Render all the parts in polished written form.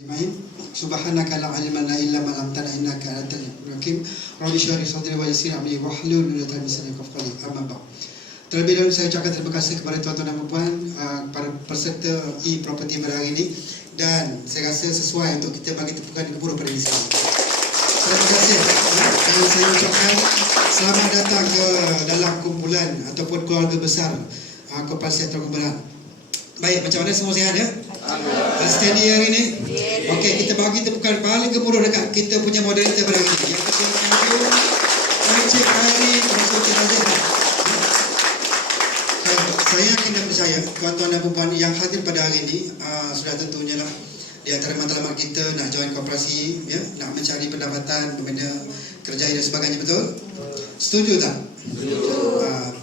Subhanaka la ilma lana illa ma 'allamtana innaka antal alimul hakim. Rabbi shrah li sadri wa yassir amri wahlul 'uqdatam min lisani yafqahu qawli. Amma ba'd. Terlebih dahulu saya ucapkan terima kasih kepada tuan-tuan dan puan para peserta e-property pada hari ini, dan saya rasa sesuai untuk kita bagi tepukan gemuruh pada di sini. Terima kasih. Dan saya ucapkan selamat datang ke dalam kumpulan ataupun keluarga besar Koperasi Terengganu Barat. Baik, macam mana semua sihat ya? Steady hari ini? Okey, kita bagi tepukan paling gemuruh dekat kita punya moderator pada hari ini. Yang pertama, Encik Khairi Profesor Azhar. Saya yakin dan percaya tuan-tuan dan puan yang hadir pada hari ini sudah tentunya lah di antara matlamat kita nak join koperasi, ya, nak mencari pendapatan, membina kerjaya dan sebagainya, betul? Setuju tak? Setuju.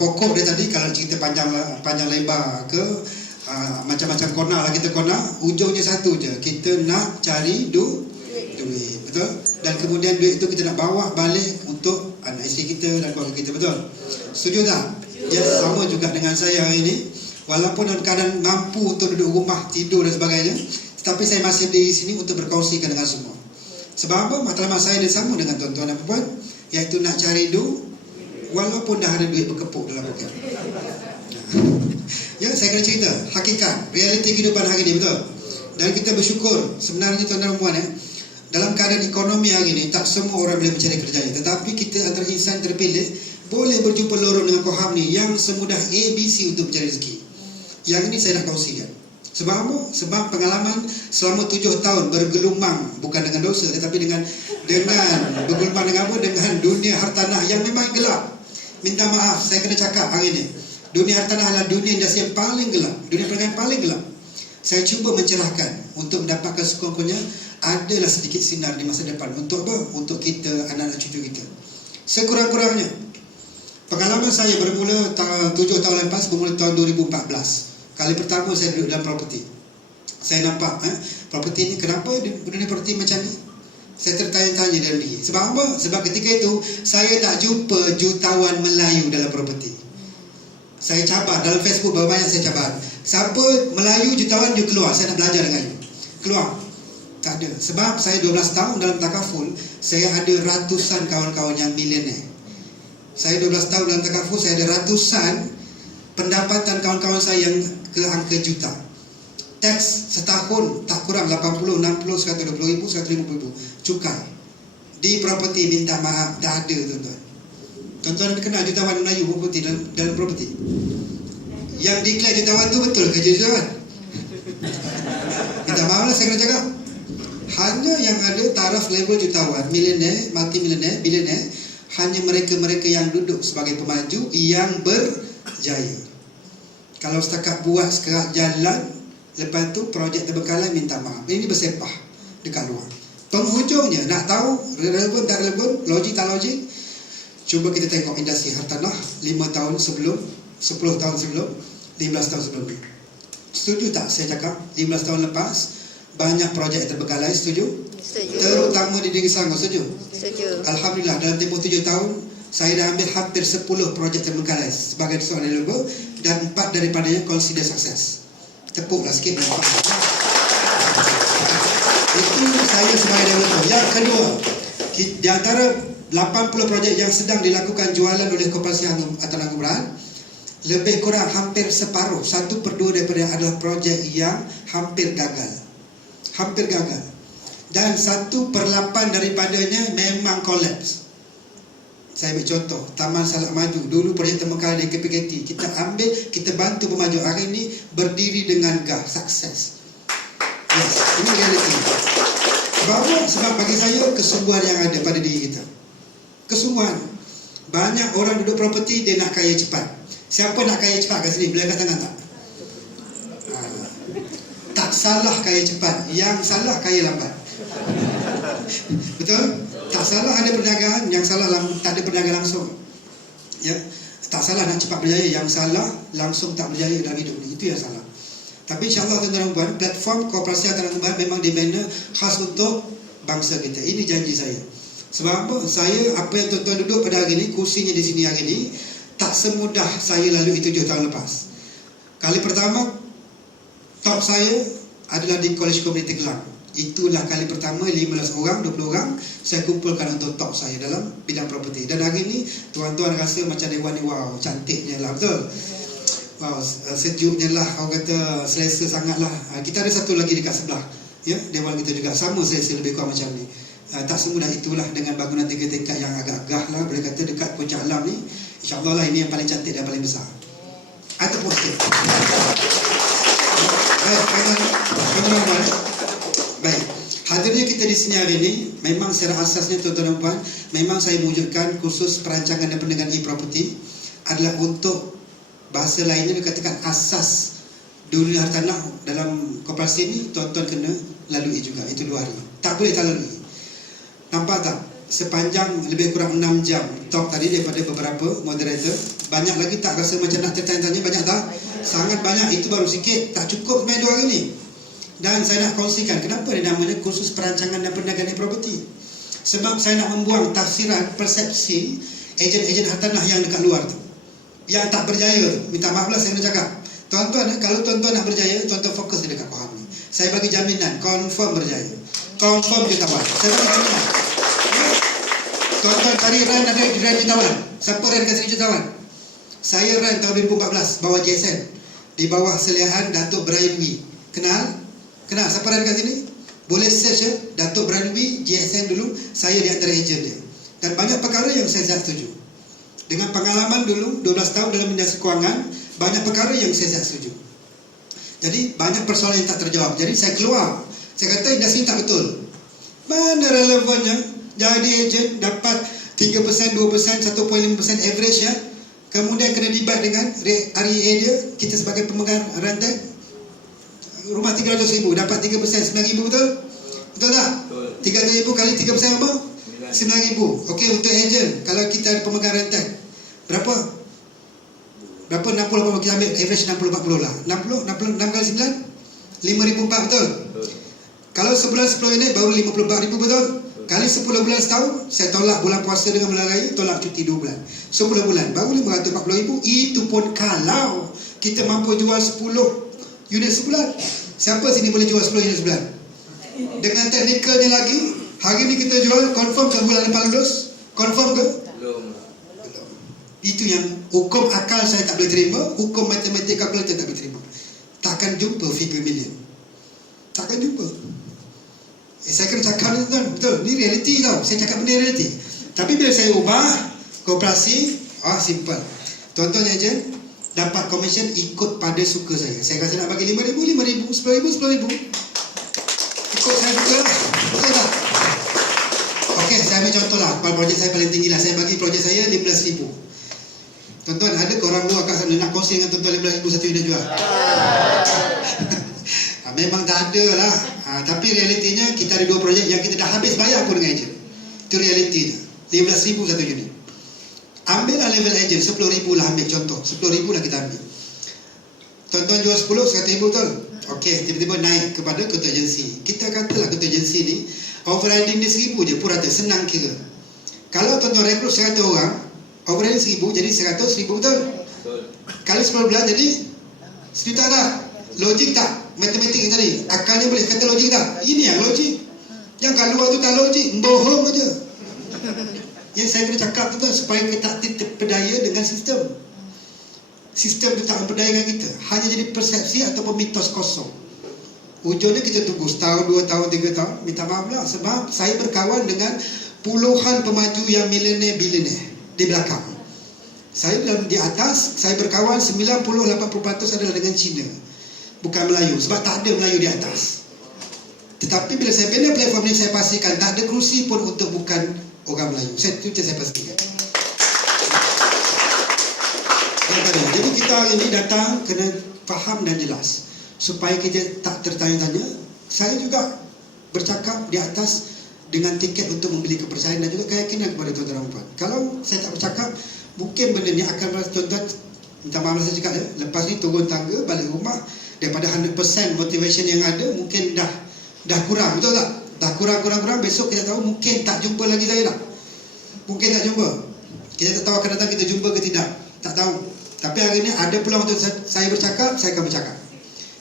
Pokok dia tadi kalau cerita panjang lebar ke macam-macam kona lah kita kona, ujungnya satu je, kita nak cari duit, betul? Dan kemudian duit itu kita nak bawa balik untuk anak isteri kita dan keluarga kita, betul? Setuju tak? Ya, sama juga dengan saya hari ini. Walaupun dalam keadaan mampu untuk duduk rumah, tidur dan sebagainya, tetapi saya masih di sini untuk berkongsikan dengan semua. Sebab apa? Matlamat saya dia sama dengan tuan-tuan dan puan, iaitu nak cari duit walaupun dah ada duit berkepuk dalam poket. Ya, saya kena cerita hakikat, realiti kehidupan hari ini, betul? Dan kita bersyukur sebenarnya tuan-tuan dan puan, dalam keadaan ekonomi hari ini tak semua orang boleh mencari kerjaya, tetapi kita antara insan terpilih boleh berjumpa lorong dengan Koham ni yang semudah ABC untuk mencari rezeki. Yang ini saya nak kongsikan. Sebab apa? Sebab pengalaman selama 7 tahun bergelumang, bukan dengan dosa, tetapi dengan bergelumang dengan apa? Dengan dunia hartanah yang memang gelap. Minta maaf, saya kena cakap hari ini, dunia hartanah adalah dunia industri yang paling gelap, dunia perniagaan paling gelap. Saya cuba mencerahkan untuk mendapatkan sekurang-kurangnya adalah sedikit sinar di masa depan. Untuk apa? Untuk kita, anak-anak cucu kita. Sekurang-kurangnya pengalaman saya bermula 7 tahun lepas, bermula tahun 2014. Kali pertama saya duduk dalam properti. Saya nampak properti ni, kenapa dunia properti macam ni? Saya tertanya-tanya dalam diri. Sebab apa? Sebab ketika itu saya tak jumpa jutawan Melayu dalam properti. Saya cabar dalam Facebook, berapa banyak saya cabar. Siapa Melayu jutawan, you keluar, saya nak belajar dengan you. Keluar. Tak ada. Sebab saya 12 tahun dalam takaful, saya ada ratusan kawan-kawan yang milioner. Saya 12 tahun dalam takaful, saya ada ratusan pendapatan kawan-kawan saya yang ke angka juta. Teks setahun tak kurang 80, 60, 120 ribu, 150 ribu. Cukai. Di properti minta maaf, dah ada tuan-tuan. Tuan-tuan kenal jutawan Melayu properti dalam properti. Yang declare jutawan tu betul ke jutawan? Minta maaf lah saya kena cakap. Hanya yang ada taraf level jutawan, milioner, multi-milioner, bilioner, hanya mereka-mereka yang duduk sebagai pemaju yang berjaya. Kalau setakat buat sekerak jalan, lepas tu projek terbengkalai, minta maaf. Ini bersepah dekat luar. Penghujungnya nak tahu relevan tak relevan, logik tak logik, cuba kita tengok industri hartanah 5 tahun sebelum, 10 tahun sebelum, 15 tahun sebelum ni. Setuju tak saya cakap 15 tahun lepas banyak projek terbengkalai? Setuju? Setuju. Terutama di Negeri Selangor, setuju? Setuju. Alhamdulillah dalam tempoh 7 tahun saya dah ambil hampir 10 projek terbengkalai sebagai seorang developer, dan 4 daripadanya consider sukses. Tepuklah sikit. Itu saya sebagai developer. Yang kedua, di antara 80 projek yang sedang dilakukan jualan oleh Koperasi Terengganu Barat, lebih kurang hampir separuh, 1/2 daripada adalah projek yang hampir gagal. Hampir gagal. Dan 1/8 daripadanya memang collapse. Saya ambil contoh Taman Salak Maju. Dulu projek terbengkalai di KPKT, kita ambil, kita bantu pemaju. Hari ini berdiri dengan gah, sukses. Yes, ini realiti. Sebab apa? Sebab bagi saya kesungguhan yang ada pada diri kita. Kesungguhan. Banyak orang duduk properti, dia nak kaya cepat. Siapa nak kaya cepat kat sini? Boleh angkat tangan tak? Tak salah kaya cepat, yang salah kaya lambat. Betul? Tak salah ada perniagaan, yang salah tak ada perniagaan langsung. Ya, tak salah nak cepat berjaya, yang salah langsung tak berjaya dalam hidup ni. Itu yang salah. Tapi insya-Allah tuan-tuan dan puan, platform Koperasi Terengganu Barat memang dibina khas untuk bangsa kita. Ini janji saya. Sebab apa? Saya, apa yang tuan-tuan duduk pada hari ini, kursinya di sini hari ini, tak semudah saya lalui 7 tahun lepas. Kali pertama top saya adalah di College Community Kelang. Itulah kali pertama 15 orang, 20 orang saya kumpulkan untuk talk saya dalam bidang properti. Dan hari ni tuan-tuan rasa macam dewan ni, wow, cantiknya lah, betul? Wow, sejuknya lah, orang kata selesa sangat lah. Kita ada satu lagi dekat sebelah, ya, dewan kita juga sama selesa, lebih kurang macam ni. Tak semudah itulah dengan bangunan 3 tingkat yang agak gagah lah, boleh kata dekat puncak alam ni. InsyaAllah lah ini yang paling cantik dan paling besar. Atau poster. Baik, hadirnya kita di sini hari ini memang secara asasnya tuan-tuan dan puan, memang saya mewujudkan kursus perancangan dan pendanaan e-property adalah untuk, bahasa lainnya dikatakan asas dunia hartanah dalam koperasi ini tuan-tuan kena lalui juga. Itu 2 hari, tak boleh tak lalui. Nampak tak? Sepanjang lebih kurang 6 jam talk tadi daripada beberapa moderator. Banyak lagi tak rasa macam nak tertanya-tanya? Banyak tak? Sangat banyak. Itu baru sikit, tak cukup main 2 hari ni. Dan saya nak kongsikan kenapa dia namanya kursus perancangan dan perdagangan properti. Sebab saya nak membuang tafsiran persepsi ejen-ejen hartanah yang dekat luar tu, yang tak berjaya tu. Minta maaf lah saya nak cakap, tuan-tuan, kalau tuan-tuan nak berjaya, tuan-tuan fokus di dekat Koham ni. Saya bagi jaminan, confirm berjaya. Confirm jutawan. Saya bagi jaminan. Tuan-tuan cari rent, ada rent jutawan. Siapa rent kat sini jutawan? Saya rent tahun 2014 bawah JSN, di bawah seliahan Datuk Brian Wee. Kenal? Kenal? Siapa rent kat sini? Boleh search ya, Datuk Brian Wee, JSN dulu. Saya di antara ejen dia. Dan banyak perkara yang saya tak setuju. Dengan pengalaman dulu 12 tahun dalam industri kewangan, banyak perkara yang saya tak setuju. Jadi banyak persoalan yang tak terjawab. Jadi saya keluar, saya kata industri tak betul. Mana relevannya jadi ejen dapat 3%, 2%, 1.5% average ya. Kemudian kena dibat dengan REA dia, kita sebagai pemegang rantai rumah 300,000 dapat 3% 9,000, betul? Betul tak? 300,000 kali 3% apa? 9,000. Okey, untuk ejen kalau kita pemegang rantai berapa? Berapa? 60 kita ambil average 60-40 lah. 60 6 kali 9 5,004, betul? Kalau sebulan 10 unit baru 54,000, betul? Kali 10 bulan setahun, saya tolak bulan puasa dengan bulan raya, tolak cuti 2 bulan. 10 bulan baru 540,000. Itu pun kalau kita mampu jual 10 unit sebulan. Siapa sini boleh jual 10 unit sebulan? Dengan teknikalnya lagi, hari ni kita jual, confirm ke bulan depan lulus? Confirm ke? Belum. Itu yang hukum akal saya tak boleh terima, hukum matematik kalkulator tak boleh terima. Takkan jumpa figure million. Takkan jumpa. Saya kena cakap ni tuan, betul. Ni realiti tau. Saya cakap benda realiti. Tapi bila saya ubah koperasi, simple. Tuan-tuan ejen dapat komisen ikut pada suka saya. Saya rasa nak bagi 5,000, 5,000, 10,000, 10,000. Ikut saya suka lah. Betul tak? Okey, saya ambil contoh lah. Projek saya paling tinggi lah. Saya bagi projek saya 15,000. Tuan-tuan, ada ke orang luar kat sana nak kongsi dengan tuan-tuan 15,000 satu unit jual? Memang tak ada lah. Tapi realitinya kita ada 2 projek yang kita dah habis bayar pun dengan ejen. Itu realiti dia. 15,000 satu unit. Ambil lah level ejen 10,000 lah, ambil contoh 10,000 lah kita ambil. Tuan-tuan jual 10, 100,000, betul? Okey, tiba-tiba naik kepada ketua agensi. Kita katalah ketua agensi ni overriding dia 1,000 je, purata, senang kira. Kalau tuan-tuan rekrut 100 orang, overriding 1,000 jadi 100,000, betul? Kali 10 bulan jadi 1 juta dah. Logik tak? Matematik yang tadi, akalnya boleh kata logik tak? Ini yang logik. Yang kat luar tu tak logik, bohong aja. Yang saya kena cakap tu supaya kita tak terpedaya dengan sistem. Sistem tu tak memperdayakan kita. Hanya jadi persepsi ataupun mitos kosong. Ujungnya kita tunggu setahun, 2 tahun, 3 tahun. Minta maaf lah sebab saya berkawan dengan puluhan pemaju yang milioner-bilioner di belakang. Saya di atas, saya berkawan 90-80% adalah dengan Cina, bukan Melayu, sebab tak ada Melayu di atas. Tetapi bila saya bina platform ni, saya pastikan tak ada kerusi pun untuk bukan orang Melayu. Saya pastikan. Jadi kita hari ini datang kena faham dan jelas supaya kita tak tertanya-tanya. Saya juga bercakap di atas dengan tiket untuk membeli kepercayaan dan juga keyakinan kepada tuan-tuan dan puan. Kalau saya tak bercakap, mungkin benda ni akan tuan-tuan, minta maaf saya cakap ya, lepas ni turun tangga balik rumah, daripada 100% motivation yang ada, mungkin dah kurang, betul tak? Dah kurang, besok kita tahu mungkin tak jumpa lagi saya dah. Mungkin tak jumpa. Kita tak tahu akan datang kita jumpa ke tidak. Tak tahu. Tapi hari ini ada peluang untuk saya bercakap, saya akan bercakap.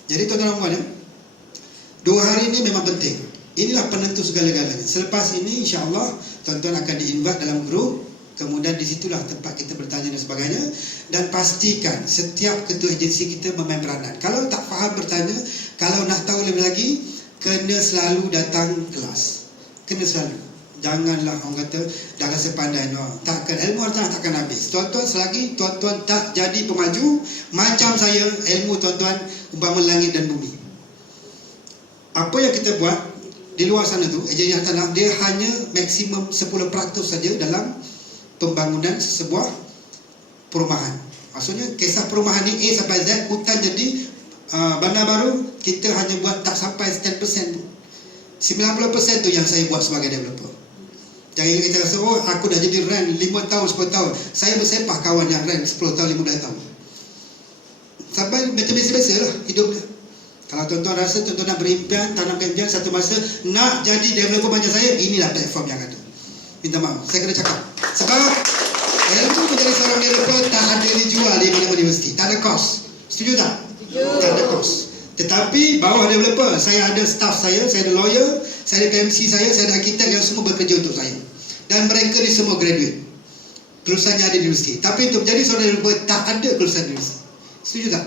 Jadi tuan-tuan dan puan ya, 2 hari ini memang penting. Inilah penentu segala-galanya. Selepas ini insya-Allah tuan-tuan akan di-invite dalam grup, kemudian di situlah tempat kita bertanya dan sebagainya, dan pastikan setiap ketua agensi kita memain peranan. Kalau tak faham bertanya, kalau nak tahu lebih lagi, kena selalu datang kelas. Kena selalu. Janganlah orang kata dah rasa pandai, no. Takkan ilmu orang takkan habis. Tuan-tuan, selagi tuan-tuan tak jadi pemaju macam saya, ilmu tuan-tuan umpama langit dan bumi. Apa yang kita buat di luar sana tu, agensi hartanah, dia hanya maksimum 10% saja dalam pembangunan sebuah perumahan. Maksudnya kisah perumahan ni A sampai Z, hutan jadi bandar baru, kita hanya buat tak sampai 10%. 90% tu yang saya buat sebagai developer. Jangan kita rasa, oh aku dah jadi rent 5 tahun, 10 tahun. Saya bersepah kawan yang rent 10 tahun, 15 tahun. Sampai macam biasa-biasa lah hidup dia. Kalau tuan-tuan rasa tuan-tuan nak berimpian, tanamkan impian satu masa nak jadi developer macam saya, inilah platform yang ada. Minta maaf, saya kena cakap. Sebab ilmu menjadi seorang developer tak ada dijual di mana-mana universiti. Tak ada kos. Setuju tak? Setuju. Tak ada kos. Tetapi bawah developer, saya ada staff saya ada lawyer, saya ada PMC saya ada arkitek yang semua bekerja untuk saya. Dan mereka ni semua graduate. Kelulusannya ada di universiti. Tapi untuk menjadi seorang developer tak ada kelulusan di universiti. Setuju tak?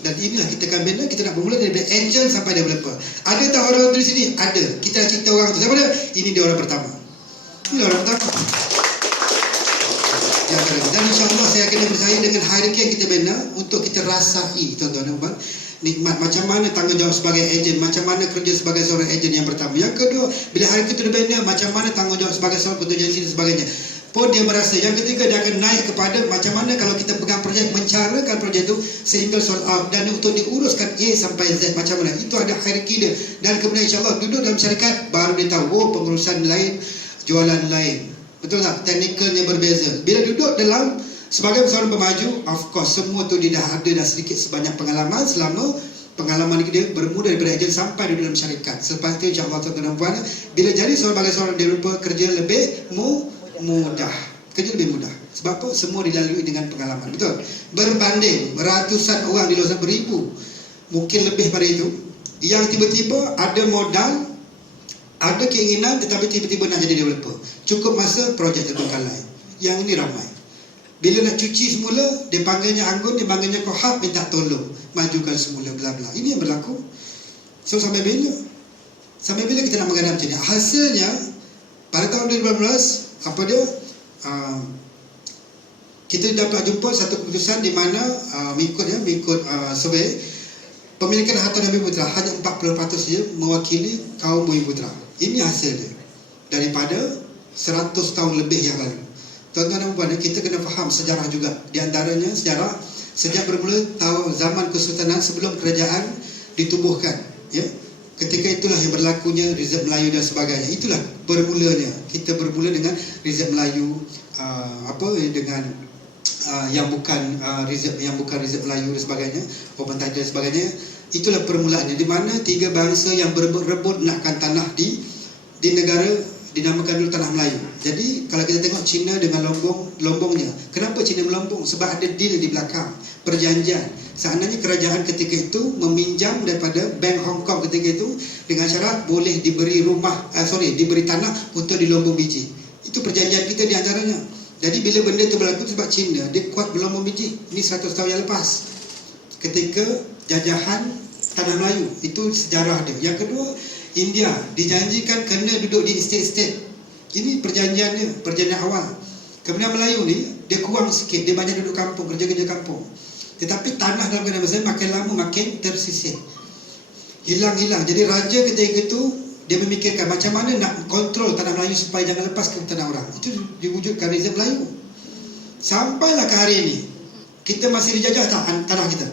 Dan inilah kita akan bina. Kita nak bermula dari agent sampai developer. Ada tak orang di sini? Ada. Kita dah cerita orang tu. Siapa dia? Ini dia orang pertama. Ini orang pertama. Dan insyaAllah saya akan percaya dengan hierarki yang kita bina untuk kita rasai, tuan-tuan dan puan, nikmat macam mana tanggungjawab sebagai ejen, macam mana kerja sebagai seorang ejen yang pertama. Yang kedua, bila hierarki itu dibina, macam mana tanggungjawab sebagai seorang ketua agensi dan sebagainya. Pun dia merasa. Yang ketiga, dia akan naik kepada macam mana kalau kita pegang projek, mencarakan projek itu sehingga sold out, dan untuk diuruskan A sampai Z macam mana. Itu ada hierarki dia. Dan kemudian insyaAllah duduk dalam syarikat, baru dia tahu, oh pengurusan lain, jualan lain. Betul tak? Teknikalnya berbeza. Bila duduk dalam sebagai seorang pemaju, of course semua tu dia dah ada dah sedikit sebanyak pengalaman. Selama pengalaman dia bermula daripada ejen sampai duduk dalam syarikat. Selepas itu insyaAllah tuan-tuan dan puan, bila jadi sebagai seorang developer, kerja lebih mudah. Kerja lebih mudah. Sebab apa? Semua dilalui dengan pengalaman. Betul? Berbanding ratusan orang di luar sana, beribu, mungkin lebih pada itu, yang tiba-tiba ada modal, ada keinginan tetapi tiba-tiba nak jadi developer. Cukup masa projek terbengkalai. Yang ini ramai. Bila nak cuci semula, dia panggilnya Anggun, dia panggilnya Kohab, minta tolong majukan semula, bla bla. Ini yang berlaku. So sampai bila? Sampai bila kita nak mengadap macam ni? Hasilnya pada tahun 2018, apa dia? Kita dapat jumpa satu keputusan di mana mengikut survey, pemilikan harta dan bumi putra hanya 40% saja mewakili kaum bumi putra. Ini hasil dia daripada 100 tahun lebih yang lalu. Tuan-tuan dan puan, kita kena faham sejarah juga. Di antaranya sejarah sejak bermula tahun zaman Kesultanan sebelum kerajaan ditubuhkan, ya. Ketika itulah yang berlakunya Rizab Melayu dan sebagainya. Itulah bermulanya. Kita bermula dengan Rizab Melayu, dengan yang bukan Rizab Melayu dan sebagainya, Open Title dan sebagainya. Itulah permulaannya, di mana tiga bangsa yang berebut nakkan tanah di negara dinamakan dulu Tanah Melayu. Jadi kalau kita tengok China dengan lombongnya. Kenapa China melombong? Sebab ada deal di belakang, perjanjian. Seandainya kerajaan ketika itu meminjam daripada Bank Hong Kong ketika itu dengan syarat boleh diberi diberi tanah untuk dilombong biji. Itu perjanjian kita di antaranya. Jadi bila benda itu berlaku sebab China dia kuat berlombong biji. Ini 100 tahun yang lepas. Ketika jajahan Tanah Melayu, itu sejarah dia. Yang kedua, India dijanjikan kena duduk di estate-estate. Ini perjanjiannya, perjanjian awal. Kemudian Melayu ni dia kurang sikit, dia banyak duduk kampung, kerja-kerja kampung. Tetapi tanah dalam keadaan masa makin lama makin tersisih, hilang-hilang. Jadi raja ketika itu dia memikirkan macam mana nak kontrol tanah Melayu supaya jangan lepas ke tanah orang. Itu diwujudkan Rizab Melayu. Sampailah ke hari ini, kita masih dijajah tak tanah kita?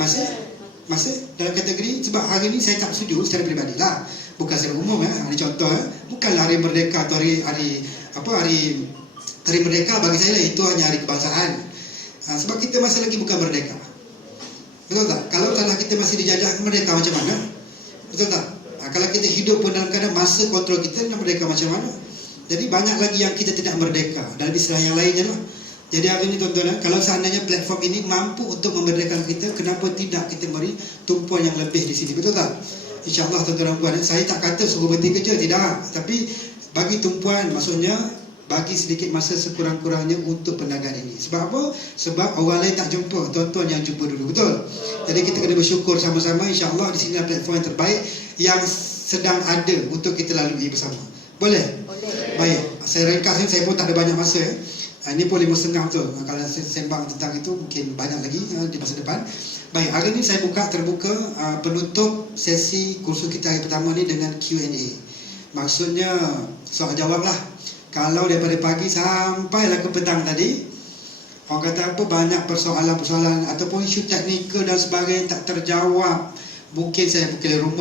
Masih dalam kategori. Sebab hari ini saya tak setuju secara peribadi lah, bukan secara umum ya. Ini contoh bukanlah hari merdeka atau hari merdeka bagi saya itu hanya hari kebangsaan. Sebab kita masih lagi bukan merdeka. Betul tak? Kalau tanah kita masih dijajah, merdeka macam mana? Betul tak? Kalau kita hidup pun dalam keadaan masa kontrol kita, nak merdeka macam mana? Jadi banyak lagi yang kita tidak merdeka. Dan istilah yang lainnya lah. Jadi hari ini tuan-tuan, kalau seandainya platform ini mampu untuk memerdekakan kita, kenapa tidak kita beri tumpuan yang lebih di sini? Betul tak? InsyaAllah tuan-tuan dan puan, saya tak kata suruh berhenti kerja, tidak. Tapi bagi tumpuan, maksudnya bagi sedikit masa sekurang-kurangnya untuk perniagaan ini. Sebab apa? Sebab orang lain tak jumpa, tuan-tuan yang jumpa dulu, betul? Jadi kita kena bersyukur sama-sama. InsyaAllah di sini adalah platform yang terbaik yang sedang ada untuk kita lalui bersama. Boleh? Boleh. Baik, saya ringkas ni, saya pun tak ada banyak masa. Ini pun 5.30 betul. Kalau saya sembang tentang itu mungkin banyak lagi di masa depan. Baik, hari ini saya terbuka penutup sesi kursus kita hari pertama ni dengan Q&A. Maksudnya soal jawab lah. Kalau daripada pagi sampailah ke petang tadi, orang kata apa, banyak persoalan-persoalan ataupun isu teknikal dan sebagainya tak terjawab, mungkin saya bukan rumus